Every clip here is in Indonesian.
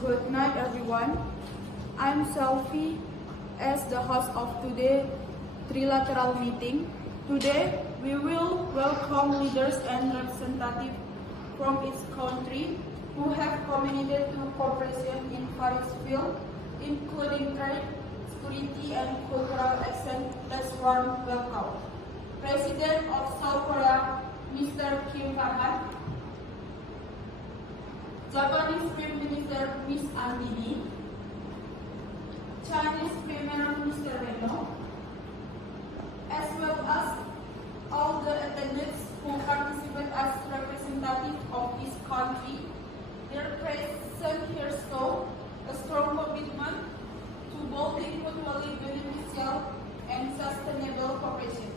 Good night, everyone. I'm Selfie as the host of today's trilateral meeting. Today, we will welcome leaders and representatives from each country who have committed to cooperation in various fields, including trade, security, and cultural exchange. Let's warm welcome President of South Korea, Mr. Kim Jong-un, Japanese Prime Minister Ms. Andini, Chinese Premier Minister Reno, as well as all the attendees who participate as representatives of this country. Their presence here shows a strong commitment to building mutually beneficial and sustainable cooperation.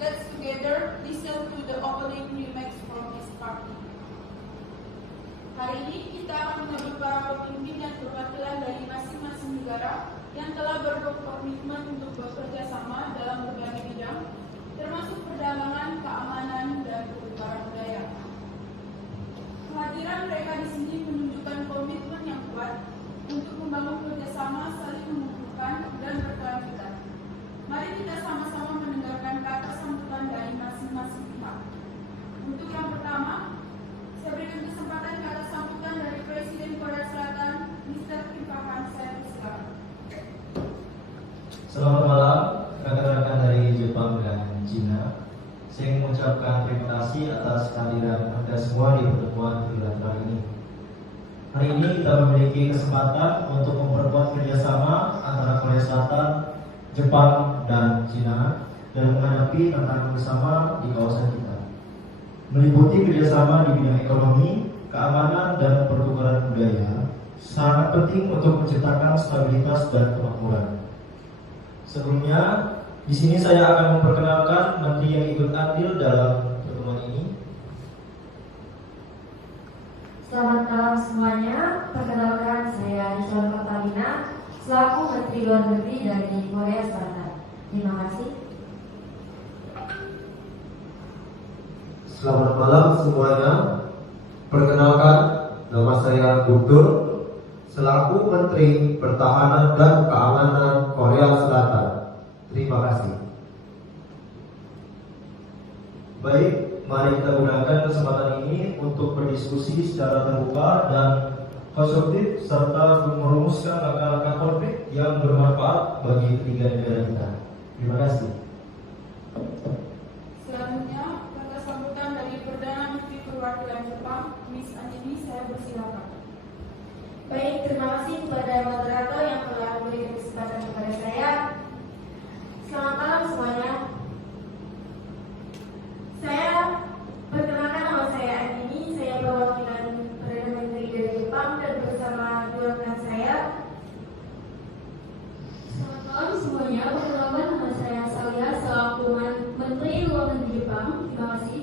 Let's together listen to the opening remarks from this party. Hari ini kita akan menyambut para pemimpin dan perwakilan dari masing-masing negara yang telah berkomitmen untuk bekerja sama dalam berbagai bidang, termasuk perdagangan, keamanan, dan ketebaran budaya. Kehadiran mereka di sini menunjukkan komitmen yang kuat untuk membangun kerjasama saling menguntungkan dan berkelanjutan. Mari kita sama-sama mendengarkan kata sambutan dari masing-masing pihak. Untuk yang pertama, saya berikan kesempatan kata sambutan dari Presiden Korea Selatan, Mr. Kim Jong-un. Saya persilakan. Selamat malam, rekan-rekan dari Jepang dan Cina. Saya ingin mengucapkan terima kasih atas kehadiran Anda semua di pertemuan trilateral ini. Hari ini kita memiliki kesempatan untuk memperkuat kerjasama antara Korea Selatan, Jepang, dan Cina dalam menghadapi tantangan bersama di kawasan kita. Meliputi kerjasama di bidang ekonomi, keamanan, dan pertukaran budaya, sangat penting untuk menciptakan stabilitas dan kemakmuran. Sebelumnya, di sini saya akan memperkenalkan menteri yang ikut andil dalam pertemuan ini. Selamat malam semuanya. Perkenalkan, saya Rizal Kartalina selaku Menteri Luar Negeri dari Korea Selatan. Terima kasih. Selamat malam semuanya. Perkenalkan, nama saya Guntur selaku Menteri Pertahanan dan Keamanan Korea Selatan. Terima kasih. Baik, mari kita gunakan kesempatan ini untuk berdiskusi secara terbuka dan konstruktif serta merumuskan langkah-langkah konkret yang bermanfaat bagi ketiga negara kita. Terima kasih. Selanjutnya, kata sambutan dari Perdana Menteri Perwakilan Jepang, Ms. Andini. Saya persilakan. Baik, terima kasih kepada moderator yang telah memberikan kesempatan kepada saya. Selamat malam semuanya. Saya perkenalkan, nama saya Andini. Saya perwakilan Perdana Menteri dari Jepang dan bersama dua rekan saya. Selamat malam semuanya. Perkenalkan, nama saya Salia selaku Menteri Luar Negeri Jepang. Terima kasih.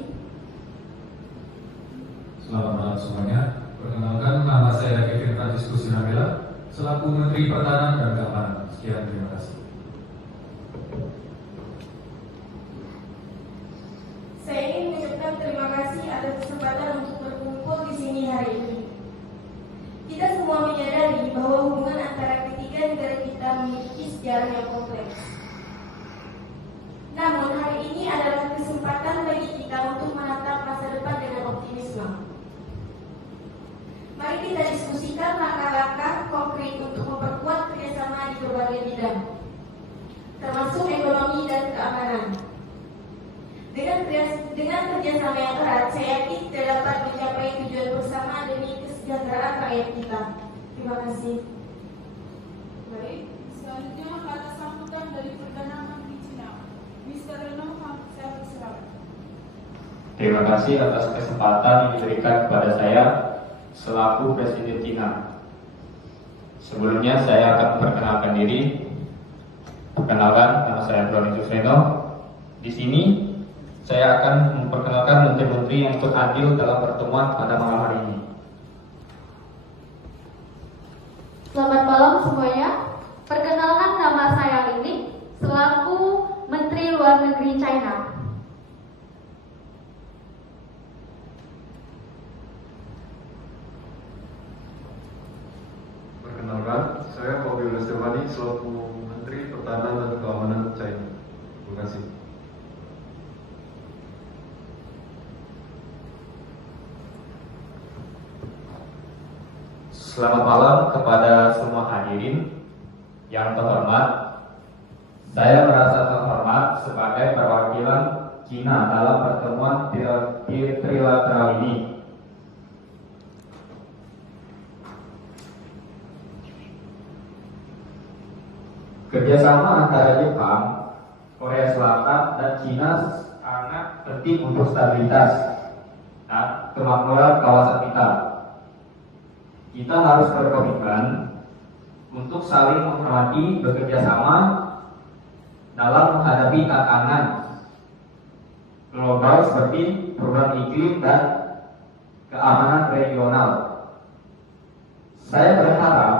Selamat malam semuanya. Perkenalkan, nama saya Kevin Franciscus Sinabela selaku Menteri Pertahanan dan Keamanan. Sekian, terima kasih. Saya ingin mengucapkan terima kasih atas kesempatan untuk berkumpul di sini hari ini. Kita semua menyadari bahwa hubungan antara ketiga negara kita memiliki sejarah yang kompleks. Namun hari ini adalah kesempatan bagi kita untuk menatap masa depan dengan optimisme. Mari kita diskusikan langkah-langkah konkret untuk memperkuat kerjasama di berbagai bidang, termasuk ekonomi dan keamanan. Dengan kerjasama yang erat, saya yakin kita dapat mencapai tujuan bersama demi kesejahteraan rakyat kita. Terima kasih. Baik, selanjutnya kata sambutan dari Perdana Menteri Cina, Mr. Reno. Saya persilakan. Terima kasih atas kesempatan yang diberikan kepada saya selaku Presiden Cina. Sebelumnya saya akan memperkenalkan diri. Perkenalkan, nama saya Bronius Reno. Di sini saya akan memperkenalkan menteri-menteri yang ikut andil dalam pertemuan pada malam hari ini. Selamat malam semuanya. Perkenalkan, nama saya Lili selaku Menteri Luar Negeri China. selaku Menteri Pertahanan dan Keamanan China. Terima kasih. Selamat malam kepada semua hadirin yang terhormat. Saya merasa terhormat sebagai perwakilan Cina dalam pertemuan trilateral ini. Kerjasama antara Jepang, Korea Selatan, dan Cina sangat penting untuk stabilitas dan kemakmuran kawasan kita. Kita harus berkomitmen untuk saling menghormati, bekerja sama dalam menghadapi tantangan global seperti perubahan iklim dan keamanan regional. Saya berharap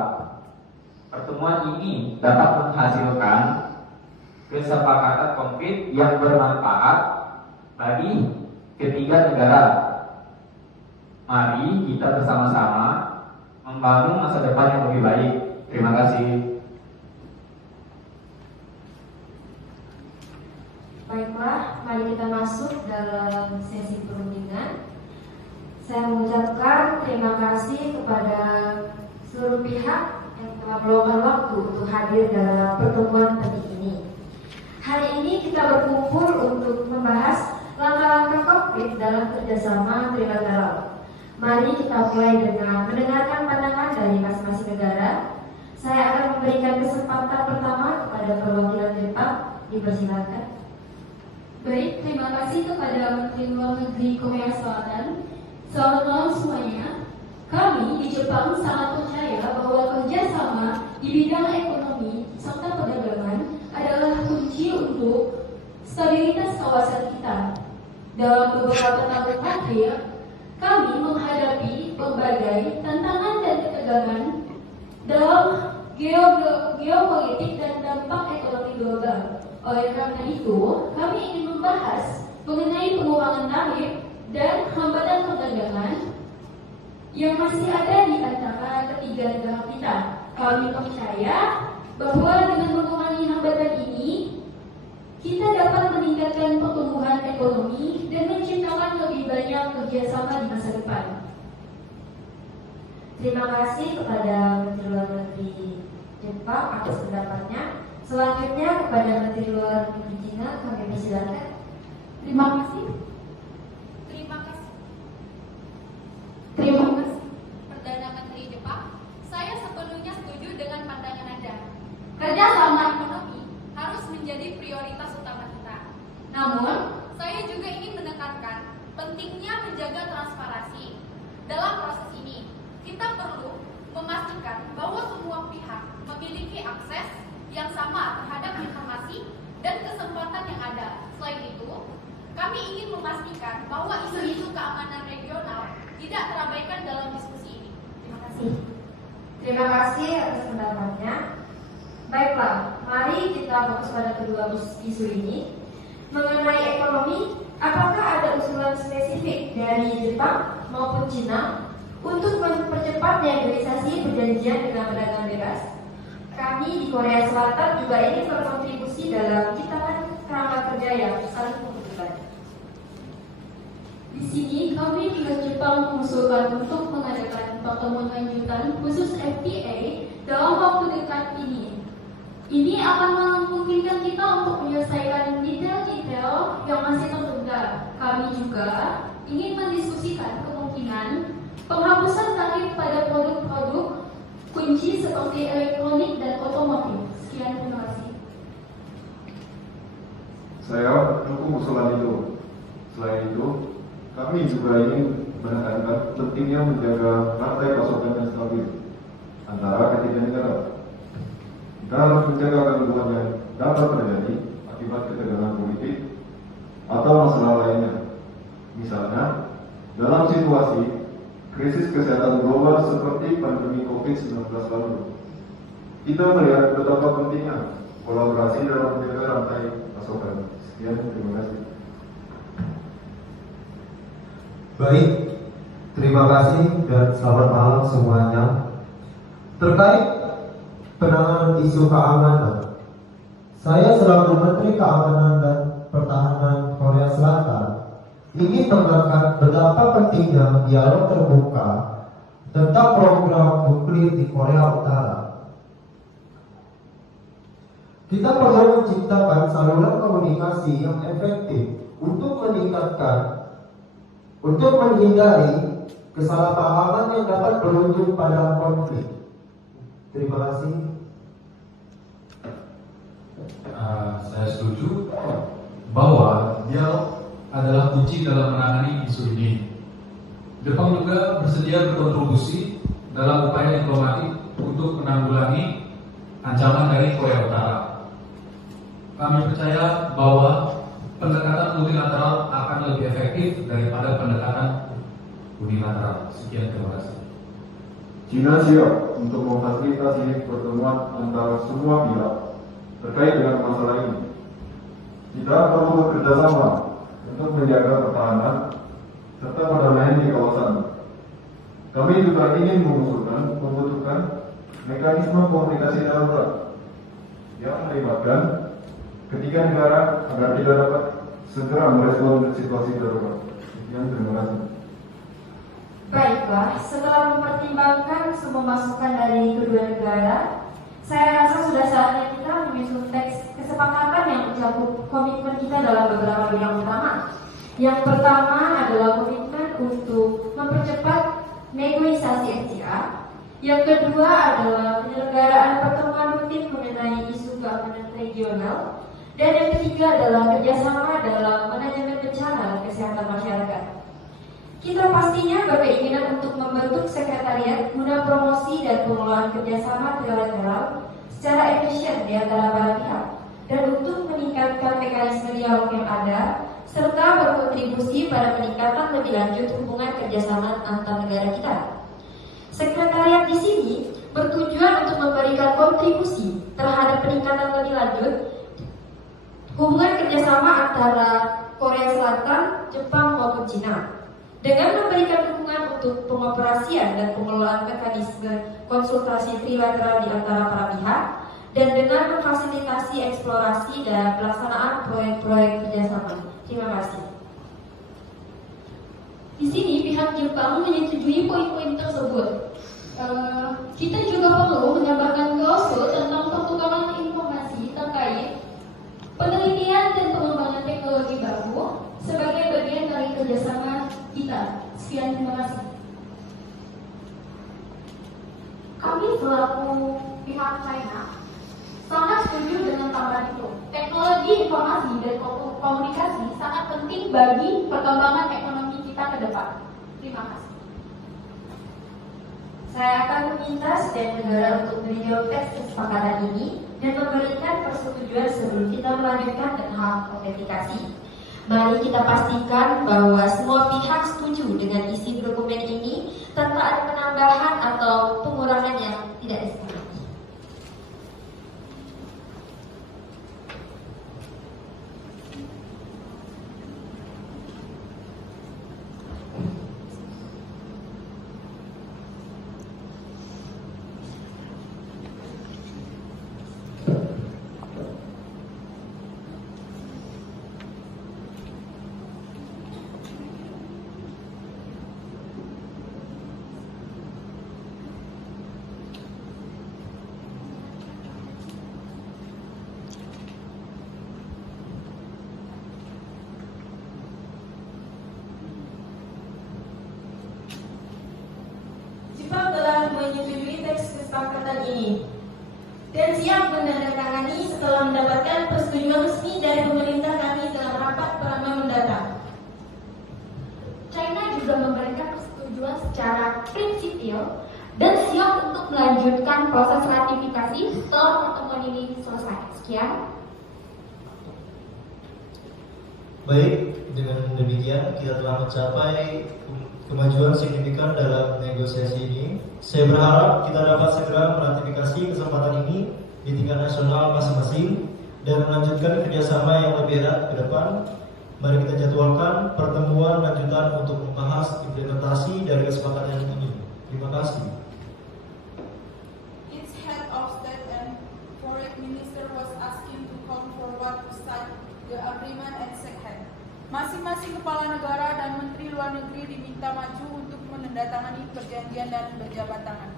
pertemuan ini dapat menghasilkan kesepakatan konkret yang bermanfaat bagi ketiga negara. Mari kita bersama-sama membangun masa depan yang lebih baik. Terima kasih. Baiklah, mari kita masuk dalam sesi perundingan. Saya mengucapkan terima kasih kepada seluruh pihak yang telah meluangkan waktu untuk hadir dalam pertemuan penting ini. Hari ini kita berkumpul untuk membahas langkah-langkah konkret dalam kerjasama trilateral. Mari kita mulai dengan mendengarkan pandangan dari masing-masing negara. Saya akan memberikan kesempatan pertama kepada perwakilan Jepang. Dipersilakan. Baik, terima kasih kepada Menteri Luar Negeri Korea Selatan. Selamat malam semuanya. Kami di Jepang sangat percaya bahwa kerjasama di bidang ekonomi serta perdagangan adalah kunci untuk stabilitas kawasan kita. Dalam beberapa tahun terakhir, kami menghadapi berbagai tantangan dan ketegangan dalam geopolitik dan dampak ekonomi global. Oleh karena itu, kami ingin membahas mengenai pengurangan tarif dan hambatan perdagangan yang masih ada di antara ketiga negara kita. Kami percaya bahwa dengan mengurangi hambatan ini, kita dapat meningkatkan pertumbuhan ekonomi dan menciptakan lebih banyak kerjasama di masa depan. Terima kasih kepada Menteri Luar Negeri Jepang atas pendapatnya. Selanjutnya kepada Menteri Luar Negeri Cina, kami persilakan. Terima kasih. Perdana Menteri Jepang, saya sepenuhnya setuju dengan pandangan Anda. Kerjasama ekonomi harus menjadi prioritas utama kita. Namun, saya juga ingin menekankan pentingnya menjaga transparansi. Dalam proses ini, kita perlu memastikan bahwa semua pihak memiliki akses yang sama terhadap informasi dan kesempatan yang ada. Selain itu, kami ingin memastikan bahwa isu-isu keamanan regional tidak terabaikan dalam diskusi ini. Terima kasih. Terima kasih atas pendapatnya. Baiklah, mari kita fokus pada kedua isu ini. Mengenai ekonomi, apakah ada usulan spesifik dari Jepang maupun Cina untuk mempercepat negosiasi perjanjian dengan perdagangan bebas? Kami di Korea Selatan juga ingin berkontribusi dalam ciptakan kerangka kerja yang saling menguntungkan. Di sini kami dengan Jepang mengusulkan untuk mengadakan pertemuan lanjutan khusus FTA dalam waktu dekat ini. Ini akan memungkinkan kita untuk menyelesaikan detail-detail yang masih tertunda. Kami juga ingin mendiskusikan kemungkinan penghapusan tarif pada produk-produk kunci seperti elektronik dan otomotif. Sekian, terima kasih. Saya mendukung usulan itu. Selain itu, kami juga ingin menekankan pentingnya menjaga rantai pasokan yang stabil antara ketiga negara. Kita harus menjaga gangguan yang dapat terjadi akibat ketegangan politik atau masalah lainnya. Misalnya, dalam situasi krisis kesehatan global seperti pandemi COVID-19 lalu, kita melihat betapa pentingnya kolaborasi dalam menjaga rantai pasokan. Sekian, terima kasih. Baik, terima kasih dan selamat malam semuanya. Terkait penanganan isu keamanan. Saya selaku Menteri Keamanan dan Pertahanan Korea Selatan ingin menekankan betapa pentingnya dialog terbuka tentang program nuklir di Korea Utara. Kita perlu menciptakan saluran komunikasi yang efektif untuk menghindari kesalahpahaman yang dapat berujung pada konflik. Terima kasih. Saya setuju bahwa dialog adalah kunci dalam menangani isu ini. Jepang juga bersedia berkontribusi dalam upaya diplomatik untuk menanggulangi ancaman dari Korea Utara. Kami percaya bahwa pendekatan multilateral akan lebih efektif daripada pendekatan unilateral. Sekian, terima kasih. China siap untuk memfasilitasi pertemuan antara semua pihak terkait dengan masalah ini. Kita perlu bekerja sama untuk menjaga pertahanan serta perdamaian di kawasan. Kami juga ingin membutuhkan mekanisme komunikasi darurat yang melibatkan ketiga negara agar tidak dapat segera merespon situasi darurat. Sekian, terima kasih. Baiklah, setelah mempertimbangkan semua masukan dari kedua negara, saya rasa sudah saatnya kita menyusun teks kesepakatan yang mencakup komitmen kita dalam beberapa bidang utama. Yang pertama adalah komitmen untuk mempercepat negosiasi FTA. Yang kedua adalah penyelenggaraan pertemuan rutin mengenai isu keamanan regional. Dan yang ketiga adalah kerjasama dalam manajemen bencana dan kesehatan masyarakat. Kita pastinya berkeinginan untuk membentuk sekretariat guna promosi dan pengelolaan kerjasama trilateral secara efisien di antara para pihak dan untuk meningkatkan mekanisme dialog yang ada serta berkontribusi pada peningkatan lebih lanjut hubungan kerjasama antar negara kita. Sekretariat di sini bertujuan untuk memberikan kontribusi terhadap peningkatan lebih lanjut hubungan kerjasama antara Korea Selatan, Jepang maupun Cina, dengan memberikan dukungan untuk pengoperasian dan pengelolaan mekanisme konsultasi trilateral di antara para pihak, dan dengan memfasilitasi eksplorasi dan pelaksanaan proyek-proyek kerjasama. Terima kasih. Di sini pihak Jepang menyetujui poin-poin tersebut. Kita juga perlu menyampaikan klausul tentang pertukaran informasi terkait penelitian dan pengembangan teknologi baru sebagai bagian dari kerjasama kita. Sekian, terima kasih. Kami selaku pihak China sangat setuju dengan tambahan itu. Teknologi informasi dan komunikasi sangat penting bagi perkembangan ekonomi kita ke depan. Terima kasih. Saya akan meminta setiap negara untuk meninjau teks kesepakatan ini dan memberikan persetujuan sebelum kita melanjutkan ke tahap autentikasi. Mari kita pastikan bahwa semua pihak setuju dengan isi dokumen ini tanpa ada penambahan atau pengurangan yang tidak disepakati. Jepang telah menyetujui teks kesepakatan ini dan siap menandatangani setelah mendapatkan persetujuan resmi dari pemerintah kami dalam rapat pertama mendatang. China juga memberikan persetujuan secara prinsipil dan siap untuk melanjutkan proses ratifikasi setelah pertemuan ini selesai. Sekian. Baik, dengan demikian kita telah mencapai kemajuan signifikan dalam negosiasi ini. Saya berharap kita dapat segera meratifikasi kesempatan ini di tingkat nasional masing-masing dan melanjutkan kerjasama yang lebih erat ke depan. Mari kita jadwalkan pertemuan lanjutan untuk membahas implementasi dari kesepakatan ini. Terima kasih. Its head of state menandatangani perjanjian dan berjabat tangan.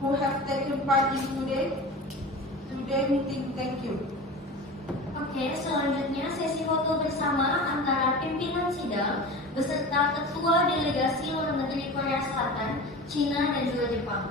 Who have taken part in today meeting. Thank you. Oke, selanjutnya sesi foto bersama antara pimpinan sidang beserta ketua delegasi luar negeri Korea Selatan, Cina, dan juga Jepang.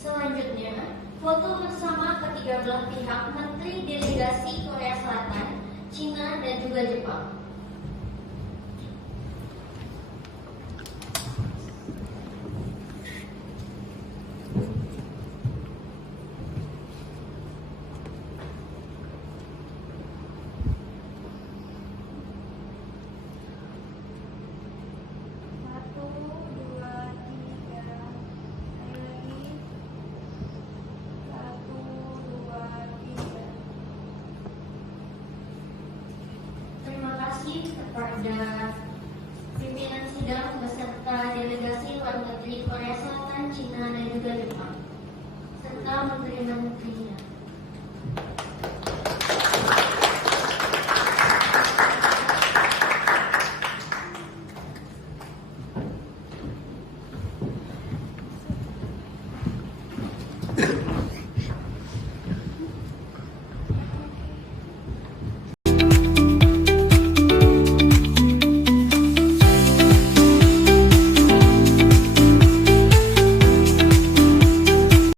Selanjutnya, foto bersama ketiga belah pihak Menteri Delegasi Korea Selatan, Cina, dan juga Jepang. Kepada pimpinan sidang beserta delegasi luar negeri Korea Selatan, Cina, dan juga Jepang, serta menteri-menterinya.